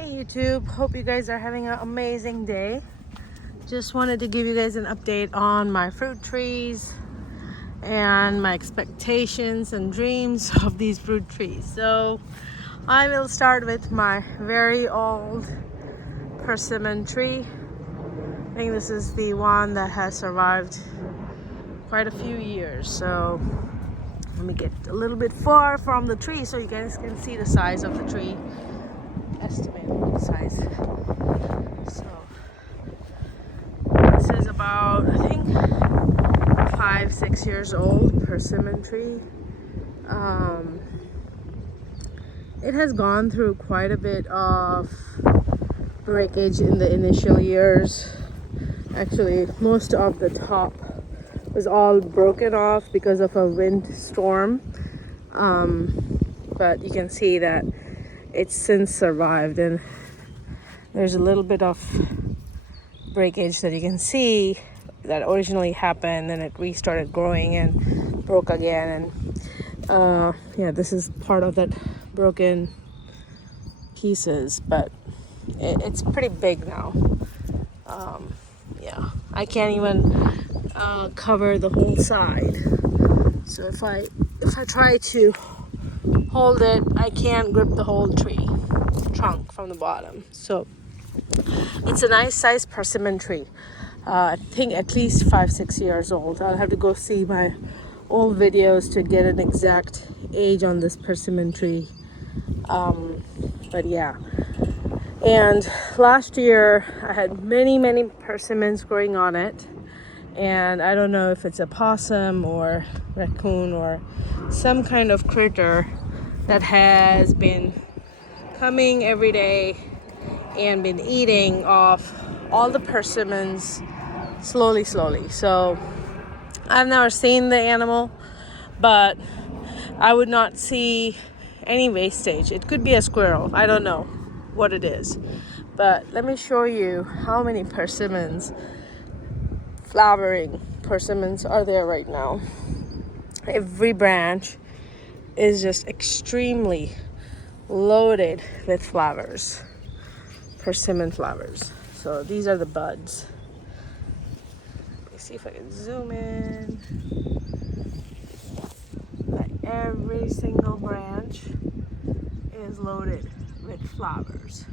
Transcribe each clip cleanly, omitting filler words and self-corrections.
Hey YouTube, hope you guys are having an amazing day. Just wanted to give you guys an update on my fruit trees and my expectations and dreams of these fruit trees. So I will start with my very old persimmon tree. I think this is the one that has survived quite a few years. So let me get a little bit far from the tree so you guys can see the size of the tree. Estimate the size. So this is about, I think, 5-6 years old persimmon tree. It has gone through quite a bit of breakage in the initial years. Actually, most of the top was all broken off because of a wind storm. But you can see that it's since survived, and there's a little bit of breakage that you can see that originally happened, and it restarted growing and broke again. And yeah, this is part of that broken pieces, but it's pretty big now. Yeah, I can't even cover the whole side, so if I try to hold it, I can't grip the whole tree trunk from the bottom. So it's a nice size persimmon tree. I think at least 5-6 years old. I'll have to go see my old videos to get an exact age on this persimmon tree. But yeah, and last year I had many persimmons growing on it, and I don't know if it's a possum or raccoon or some kind of critter that has been coming every day and been eating off all the persimmons slowly. So I've never seen the animal, but I would not see any wastage. It could be a squirrel. I don't know what it is. But let me show you how many persimmons, flowering persimmons, are there right now. Every branch is just extremely loaded with flowers, persimmon flowers. So these are the buds. Let me see if I can zoom in. Like every single branch is loaded with flowers.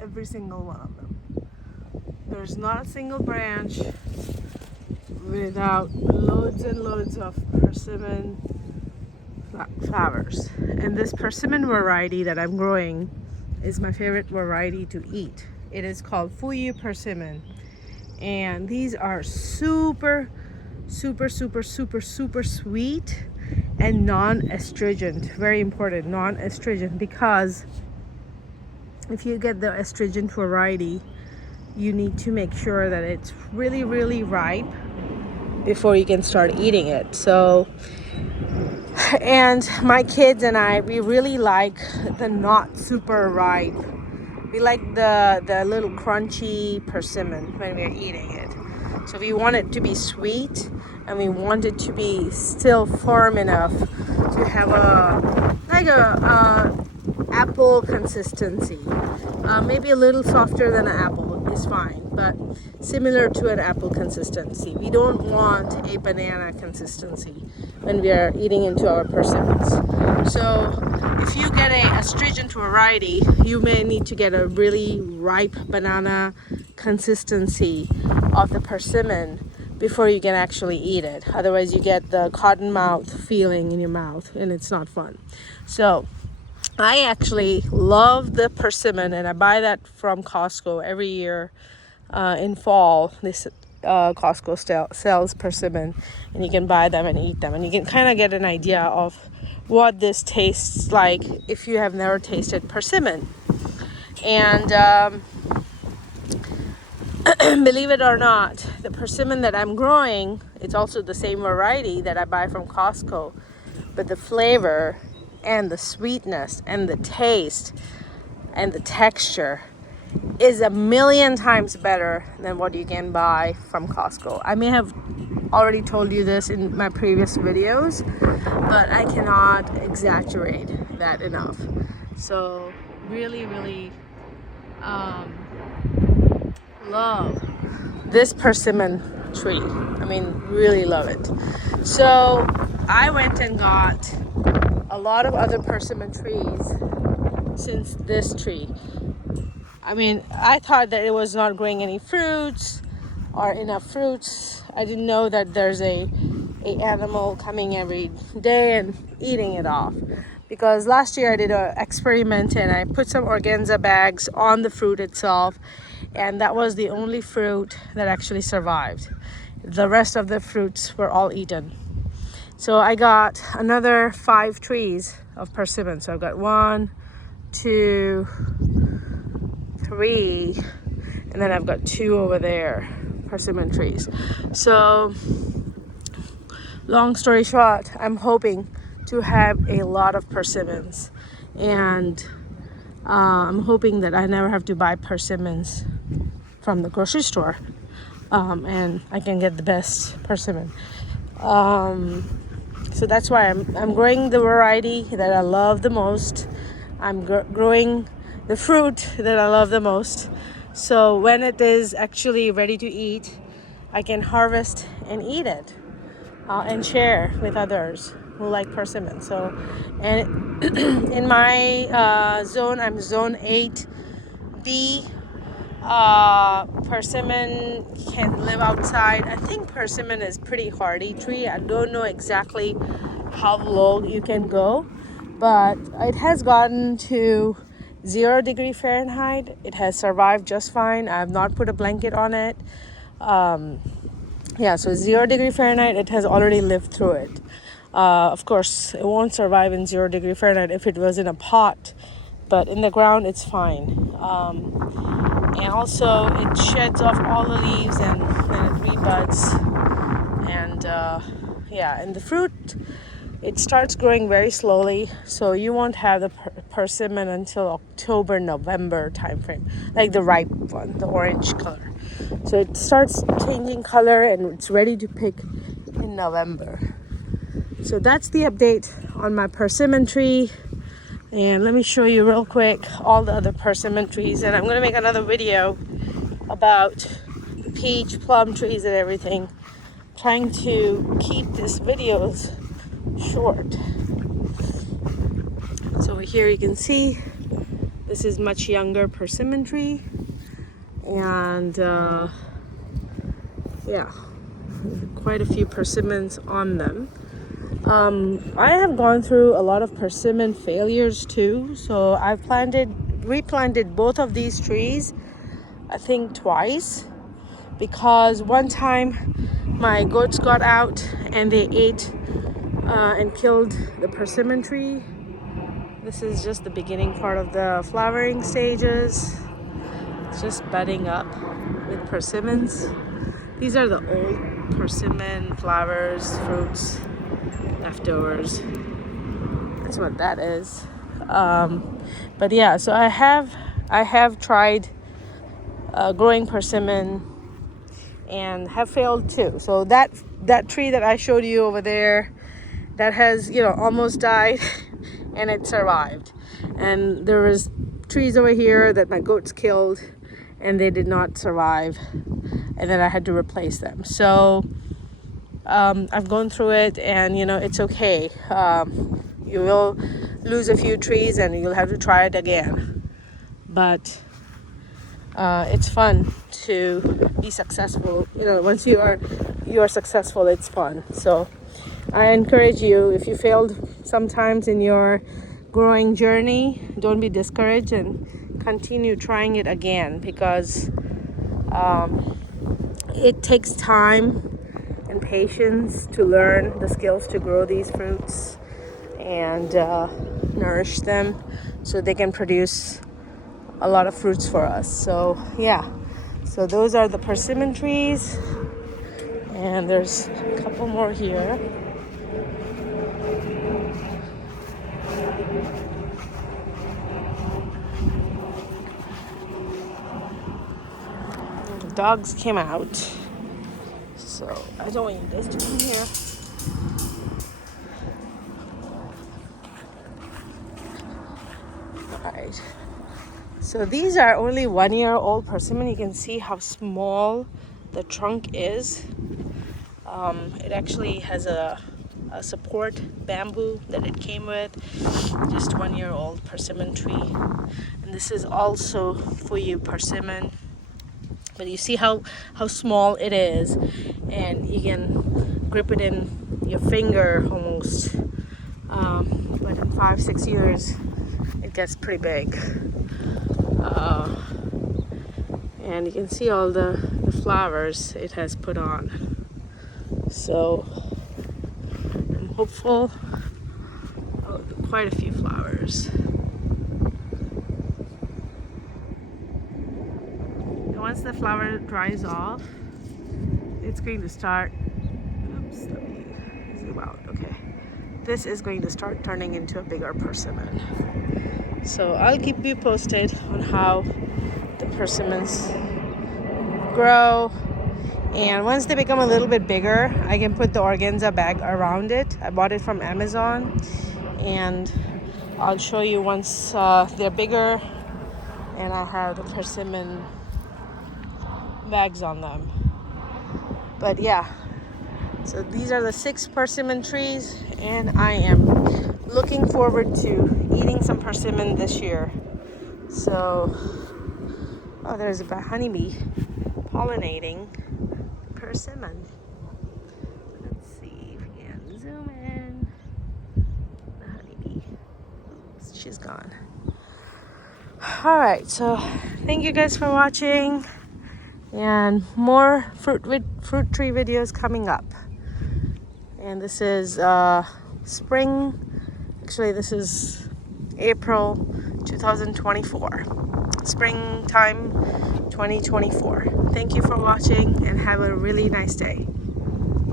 Every single one of them. There's not a single branch without loads and loads of persimmon flowers. And this persimmon variety that I'm growing is my favorite variety to eat. It is called Fuyu persimmon, and these are super sweet and non-astringent. Very important, non-astringent, because if you get the astringent variety, you need to make sure that it's really ripe before you can start eating it. So, and my kids and I, we really like the not super ripe. We like the little crunchy persimmon when we're eating it. So we want it to be sweet, and we want it to be still firm enough to have a apple consistency. Maybe a little softer than an apple is fine, but similar to an apple consistency. We don't want a banana consistency when we are eating into our persimmons. So if you get a astringent variety, you may need to get a really ripe banana consistency of the persimmon before you can actually eat it. Otherwise you get the cotton mouth feeling in your mouth, and it's not fun. So I actually love the persimmon, and I buy that from Costco every year in fall. This Costco sells persimmon, and you can buy them and eat them, and you can kind of get an idea of what this tastes like if you have never tasted persimmon. And believe it or not, the persimmon that I'm growing, it's also the same variety that I buy from Costco, but the flavor and the sweetness and the taste and the texture is 1,000,000 times better than what you can buy from Costco. I may have already told you this in my previous videos, but I cannot exaggerate that enough. So really Love this persimmon tree. I mean, really love it. So I went and got a lot of other persimmon trees since this tree. I mean, I thought that it was not growing any fruits or enough fruits. I didn't know that there's a animal coming every day and eating it off. Because last year I did an experiment and I put some organza bags on the fruit itself, and that was the only fruit that actually survived. The rest of the fruits were all eaten. So I got another 5 trees of persimmon. So I've got 1, 2, 3, and then I've got 2 over there, persimmon trees. So long story short, I'm hoping to have a lot of persimmons, and I'm hoping that I never have to buy persimmons from the grocery store, and I can get the best persimmon. So that's why I'm growing the variety that I love the most. I'm growing the fruit that I love the most. So when it is actually ready to eat, I can harvest and eat it, and share with others who like persimmon. So, and in my zone, I'm zone 8B. Persimmon can live outside. I think persimmon is pretty hardy tree. I don't know exactly how low you can go, but it has gotten to 0 degree Fahrenheit. It has survived just fine. I have not put a blanket on it. Yeah, so 0 degree Fahrenheit, it has already lived through it. Of course, it won't survive in 0 degree Fahrenheit if it was in a pot, but in the ground, it's fine. And also, it sheds off all the leaves and then it rebuds. And yeah, and the fruit, it starts growing very slowly, so you won't have the persimmon until October, November timeframe, like the ripe one, the orange color. So it starts changing color and it's ready to pick in November. So that's the update on my persimmon tree. And let me show you real quick all the other persimmon trees. And I'm going to make another video about the peach, plum trees and everything. Trying to keep these videos short. So here you can see this is much younger persimmon tree. And yeah, quite a few persimmons on them. I have gone through a lot of persimmon failures too. So I've replanted both of these trees, I think twice, because one time my goats got out and they ate and killed the persimmon tree. This is just the beginning part of the flowering stages. It's just budding up with persimmons. These are the old persimmon flowers, fruits, leftovers. That's what that is. But yeah, so I have tried growing persimmon and have failed too. So that tree that I showed you over there, that has almost died, and it survived. And there was trees over here that my goats killed, and they did not survive, and then I had to replace them. So I've gone through it, and it's okay. You will lose a few trees and you'll have to try it again, but it's fun to be successful. Once you are successful, it's fun. So I encourage you, if you failed sometimes in your growing journey, don't be discouraged and continue trying it again, because it takes time and patience to learn the skills to grow these fruits and nourish them so they can produce a lot of fruits for us. So yeah, so those are the persimmon trees, and there's a couple more here. The dogs came out, so I don't want you guys to come here. Alright, So these are only 1-year-old persimmon. You can see how small the trunk is. It actually has a support bamboo that it came with. Just 1-year-old persimmon tree. And this is also for you persimmon. But you see how small it is, and you can grip it in your finger almost. But in 5-6 years, it gets pretty big. And you can see all the flowers it has put on. So I'm hopeful. Oh, quite a few flowers. And once the flower dries off, it's going to start. Oops, let me zoom out. Okay. This is going to start turning into a bigger persimmon. So I'll keep you posted on how the persimmons grow, and once they become a little bit bigger, I can put the organza bag around it. I bought it from Amazon, and I'll show you once they're bigger and I have the persimmon bags on them. But yeah, so these are the 6 persimmon trees, and I am looking forward to eating some persimmon this year. So, oh, there's a honeybee pollinating persimmon. Let's see if we can zoom in. The honeybee. Oops, she's gone. All right, so thank you guys for watching, and more fruit tree videos coming up. And this is spring. Actually, this is April 2024. Springtime 2024. Thank you for watching, and have a really nice day.